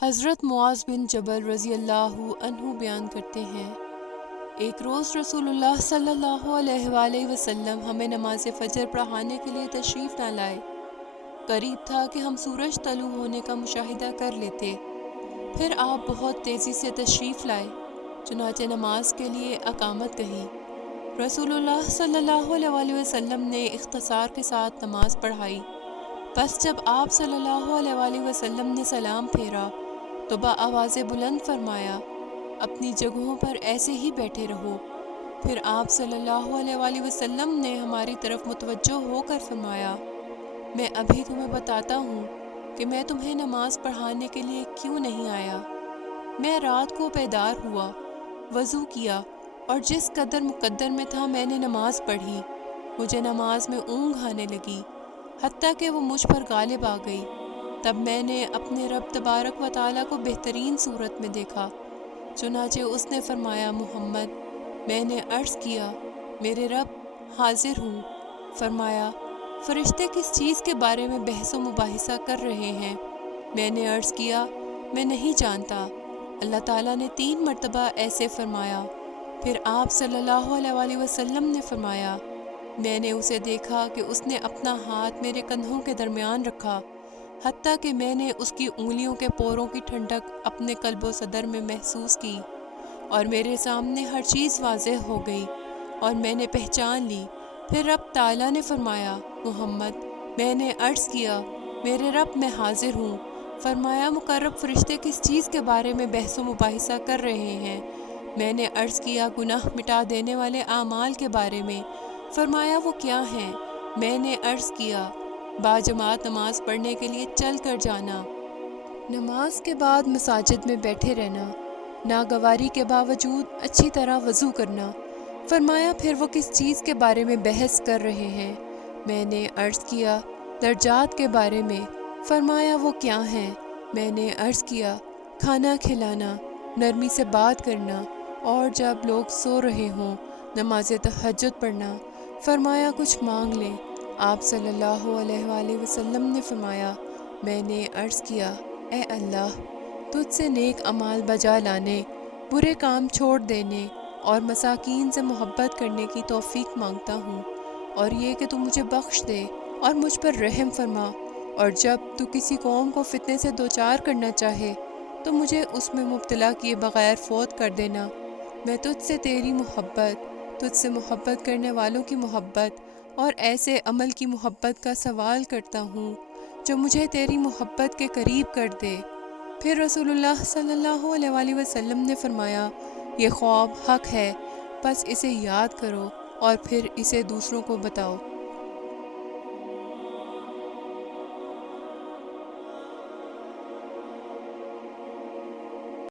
حضرت معاذ بن جبل رضی اللہ عنہ بیان کرتے ہیں، ایک روز رسول اللہ صلی اللہ علیہ وآلہ وسلم ہمیں نماز فجر پڑھانے کے لیے تشریف نہ لائے۔ قریب تھا کہ ہم سورج طلوع ہونے کا مشاہدہ کر لیتے، پھر آپ بہت تیزی سے تشریف لائے، چنانچہ نماز کے لیے اقامت کہی۔ رسول اللہ صلی اللہ علیہ وآلہ وسلم نے اختصار کے ساتھ نماز پڑھائی۔ بس جب آپ صلی اللہ علیہ وآلہ وسلم نے سلام پھیرا تو بآواز بلند فرمایا، اپنی جگہوں پر ایسے ہی بیٹھے رہو۔ پھر آپ صلی اللہ علیہ وآلہ وسلم نے ہماری طرف متوجہ ہو کر فرمایا، میں ابھی تمہیں بتاتا ہوں کہ میں تمہیں نماز پڑھانے کے لیے کیوں نہیں آیا۔ میں رات کو بیدار ہوا، وضو کیا اور جس قدر مقدر میں تھا میں نے نماز پڑھی۔ مجھے نماز میں اونگ آنے لگی، حتیٰ کہ وہ مجھ پر غالب آ گئی۔ تب میں نے اپنے رب تبارک و تعالیٰ کو بہترین صورت میں دیکھا، چنانچہ اس نے فرمایا، محمد، میں نے عرض کیا، میرے رب، حاضر ہوں۔ فرمایا، فرشتے کس چیز کے بارے میں بحث و مباحثہ کر رہے ہیں؟ میں نے عرض کیا، میں نہیں جانتا۔ اللہ تعالیٰ نے 3 مرتبہ ایسے فرمایا۔ پھر آپ صلی اللہ علیہ وآلہ وسلم نے فرمایا، میں نے اسے دیکھا کہ اس نے اپنا ہاتھ میرے کندھوں کے درمیان رکھا، حتیٰ کہ میں نے اس کی انگلیوں کے پوروں کی ٹھنڈک اپنے قلب و صدر میں محسوس کی، اور میرے سامنے ہر چیز واضح ہو گئی اور میں نے پہچان لی۔ پھر رب تعالیٰ نے فرمایا، محمد، میں نے عرض کیا، میرے رب، میں حاضر ہوں۔ فرمایا، مقرب فرشتے کس چیز کے بارے میں بحث و مباحثہ کر رہے ہیں؟ میں نے عرض کیا، گناہ مٹا دینے والے اعمال کے بارے میں۔ فرمایا، وہ کیا ہیں؟ میں نے عرض کیا، باجماعت نماز پڑھنے کے لیے چل کر جانا، نماز کے بعد مساجد میں بیٹھے رہنا، ناگواری کے باوجود اچھی طرح وضو کرنا۔ فرمایا، پھر وہ کس چیز کے بارے میں بحث کر رہے ہیں؟ میں نے عرض کیا، درجات کے بارے میں۔ فرمایا، وہ کیا ہیں؟ میں نے عرض کیا، کھانا کھلانا، نرمی سے بات کرنا، اور جب لوگ سو رہے ہوں نماز تہجد پڑھنا۔ فرمایا، کچھ مانگ لیں۔ آپ صلی اللہ علیہ وآلہ وسلم نے فرمایا، میں نے عرض کیا، اے اللہ، تجھ سے نیک اعمال بجا لانے، برے کام چھوڑ دینے اور مساکین سے محبت کرنے کی توفیق مانگتا ہوں، اور یہ کہ تو مجھے بخش دے اور مجھ پر رحم فرما، اور جب تو کسی قوم کو فتنے سے دوچار کرنا چاہے تو مجھے اس میں مبتلا کیے بغیر فوت کر دینا۔ میں تجھ سے تیری محبت، تجھ سے محبت کرنے والوں کی محبت اور ایسے عمل کی محبت کا سوال کرتا ہوں جو مجھے تیری محبت کے قریب کر دے۔ پھر رسول اللہ صلی اللہ علیہ وآلہ وسلم نے فرمایا، یہ خواب حق ہے، بس اسے یاد کرو اور پھر اسے دوسروں کو بتاؤ۔